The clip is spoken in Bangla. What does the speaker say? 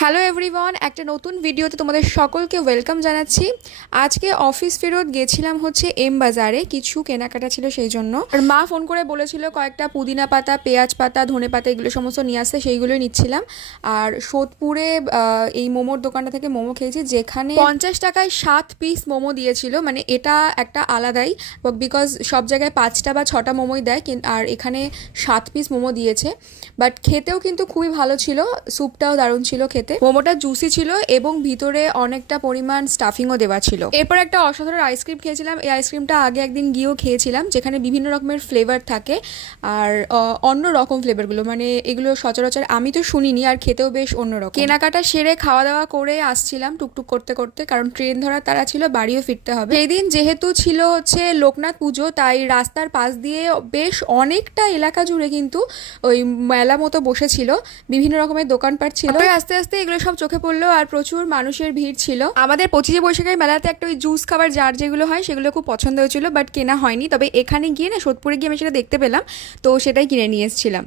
হ্যালো এভরিওয়ান, একটা নতুন ভিডিওতে তোমাদের সকলকে ওয়েলকাম জানাচ্ছি। আজকে অফিস ফেরত গেছিলাম হচ্ছে এম বাজারে, কিছু কেনাকাটা ছিল সেই জন্য। আর মা ফোন করে বলেছিল কয়েকটা পুদিনা পাতা, পেঁয়াজ পাতা, ধনে পাতা এগুলো সমস্ত নিয়ে আসতে, সেইগুলোই নিচ্ছিলাম। আর সোদপুরে এই মোমোর দোকানটা থেকে মোমো খেয়েছি, যেখানে 50 টাকায় 7 পিস মোমো দিয়েছিল। মানে এটা একটা আলাদাই, বিকজ সব জায়গায় 5টা বা 6টা মোমোই দেয়, আর এখানে 7 পিস মোমো দিয়েছে। বাট খেতেও কিন্তু খুবই ভালো ছিল, স্যুপটাও দারুণ ছিল খেতে। মোমোটা জুসি ছিল এবং ভিতরে অনেকটা পরিমাণ স্টাফিংও দেওয়া ছিল। এরপর একটা অসাধারণ আইসক্রিম খেয়েছিলাম। এই আইসক্রিমটা আগে একদিন গিয়েও খেয়েছিলাম, যেখানে বিভিন্ন রকমের ফ্লেভার থাকে, আর অন্য রকম ফ্লেভারগুলো, মানে এগুলো সচরাচর আমি তো শুনিনি, আর খেতেও বেশ অন্যরকম। কেনাকাটা সেরে খাওয়া দাওয়া করে আসছিলাম টুকটুক করতে করতে, কারণ ট্রেন ধরার তারা ছিল, বাড়িও ফিরতে হবে। সেই দিন যেহেতু ছিল হচ্ছে লোকনাথ পুজো, তাই রাস্তার পাশ দিয়ে বেশ অনেকটা এলাকা জুড়ে কিন্তু ওই মেলা মতো বসেছিল, বিভিন্ন রকমের দোকানপাট ছিল। আস্তে আস্তে এগুলো সব চোখে পড়লো, আর প্রচুর মানুষের ভিড় ছিল। আমাদের 25শে বৈশাখের মেলাতে একটা ওই জুস খাবার জার যেগুলো হয়, সেগুলো খুব পছন্দ হয়েছিল, বাট কেনা হয়নি। তবে এখানে গিয়ে না, সোদপুরে গিয়ে আমি সেটা দেখতে পেলাম, তো সেটাই কিনে নিয়ে এসেছিলাম।